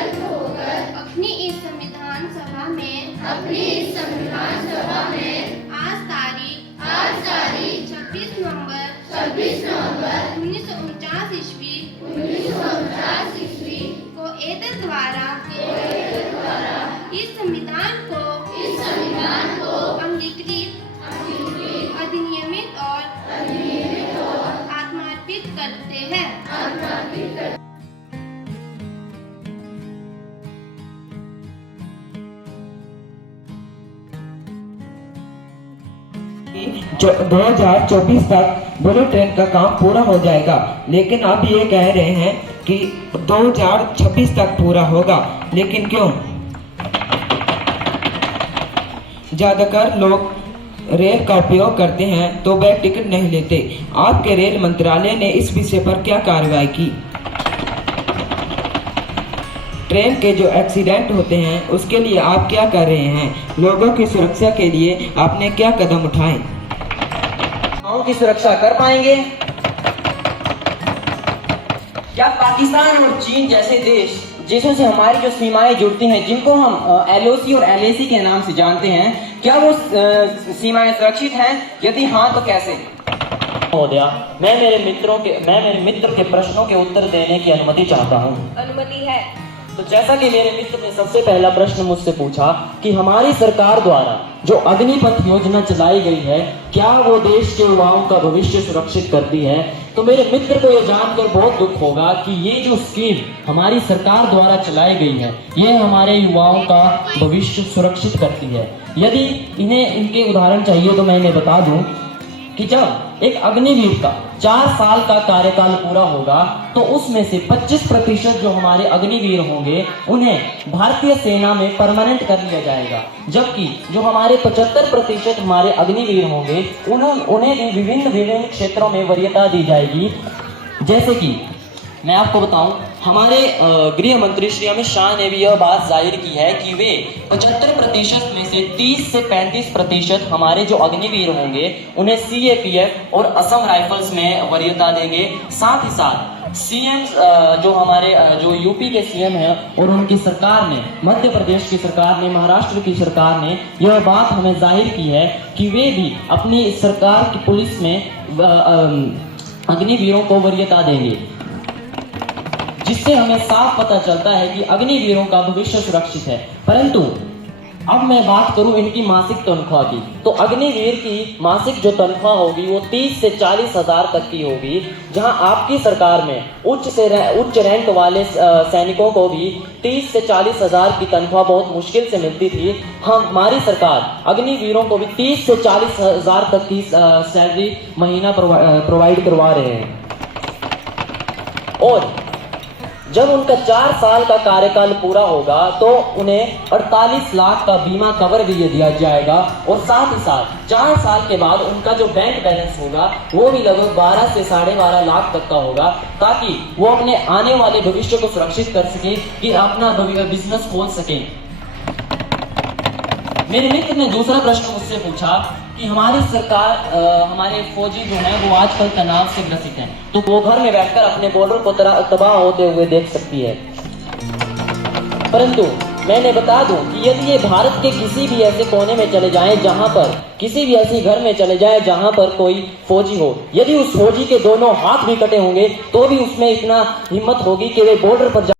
अपनी इस संविधान सभा में आज तारीख 26 नवंबर 1949 ईस्वी को एतद द्वारा इस संविधान को अंगीकृत, अधिनियमित और आत्मार्पित करते हैं। जो 2024 तक बुलेट ट्रेन का काम पूरा हो जाएगा, लेकिन अब ये कह रहे हैं कि 2026 तक पूरा होगा। लेकिन क्यों? ज्यादातर लोग रेल का उपयोग करते हैं तो वह टिकट नहीं लेते। आपके रेल मंत्रालय ने इस विषय पर क्या कार्रवाई की? ट्रेन के जो एक्सीडेंट होते हैं उसके लिए आप क्या कर रहे हैं? लोगों की सुरक्षा के लिए आपने क्या कदम उठाए? गाँव की सुरक्षा कर पाएंगे? क्या पाकिस्तान और चीन जैसे देश जिसमें से हमारी जो सीमाएं जुड़ती हैं, जिनको हम LOC और LAC के नाम से जानते हैं, क्या वो सीमाएं सुरक्षित हैं? यदि हाँ तो कैसे? महोदया, मैं मेरे मित्र के प्रश्नों के उत्तर देने की अनुमति चाहता हूँ। अनुमति है। तो जैसा कि मेरे मित्र ने सबसे पहला प्रश्न मुझसे पूछा कि हमारी सरकार द्वारा जो अग्निपथ योजना चलाई गई है, क्या वो देश के युवाओं का भविष्य सुरक्षित करती है? तो मेरे मित्र को ये जानकर बहुत दुख होगा कि ये जो स्कीम हमारी सरकार द्वारा चलाई गई है, ये हमारे युवाओं का भविष्य सुरक्षित करती है। यदि इन्हें इनके उदाहरण चाहिए तो मैं इन्हें बता दूं कि जब एक अग्निवीर का 4 साल का कार्यकाल पूरा होगा तो उसमें से 25% जो हमारे अग्निवीर होंगे उन्हें भारतीय सेना में परमानेंट कर लिया जाएगा, जबकि जो हमारे 75% हमारे अग्निवीर होंगे उन्हें भी विभिन्न क्षेत्रों में वरीयता दी जाएगी। जैसे कि मैं आपको बताऊं, हमारे गृह मंत्री श्री अमित शाह ने भी यह बात जाहिर की है कि वे 75% में से 30 से 35% हमारे जो अग्निवीर होंगे उन्हें CAPF और असम राइफल्स में वरीयता देंगे। साथ ही साथ CM जो हमारे जो यूपी के CM हैं और उनकी सरकार ने, मध्य प्रदेश की सरकार ने, महाराष्ट्र की सरकार ने यह बात हमें जाहिर की है कि वे भी अपनी सरकार की पुलिस में अग्निवीरों को वरीयता देंगे, जिससे हमें साफ पता चलता है कि अग्निवीरों का भविष्य सुरक्षित है। परंतु अब मैं बात करूं इनकी मासिक तनख्वाह की, तो अग्निवीर की मासिक जो तनख्वाह होगी वो 30 से 40 हजार तक की होगी, जहां आपकी सरकार में उच्च रैंक वाले सैनिकों को भी 30 से 40 हजार की तनख्वाह बहुत मुश्किल से मिलती थी। हमारी सरकार अग्निवीरों को भी 30 से 40 हजार तक की सैलरी महीना प्रोवाइड करवा रहे हैं। और जब उनका 4 साल का कार्यकाल पूरा होगा तो उन्हें 48 लाख का बीमा कवर भी दिया जाएगा, और साथ ही साथ 4 साल के बाद उनका जो बैंक बैलेंस होगा वो भी लगभग 12 से 12.5 लाख तक का होगा, ताकि वो अपने आने वाले भविष्य को सुरक्षित कर सके, कि अपना बिजनेस खोल सके। मेरे मित्र ने दूसरा प्रश्न मुझसे पूछा कि हमारी सरकार, हमारे फौजी जो हैं वो आजकल तनाव से ग्रसित हैं, तो वो घर में बैठकर अपने बॉर्डर को तबाह होते हुए देख सकती है। परंतु मैंने बता दूं कि यदि ये भारत के किसी भी ऐसे कोने में चले जाएं, जहां पर किसी भी ऐसी घर में चले जाएं जहां पर कोई फौजी हो, यदि उस फौजी के दोनों हाथ भी कटे होंगे तो भी उसमें इतना हिम्मत होगी कि वे बॉर्डर पर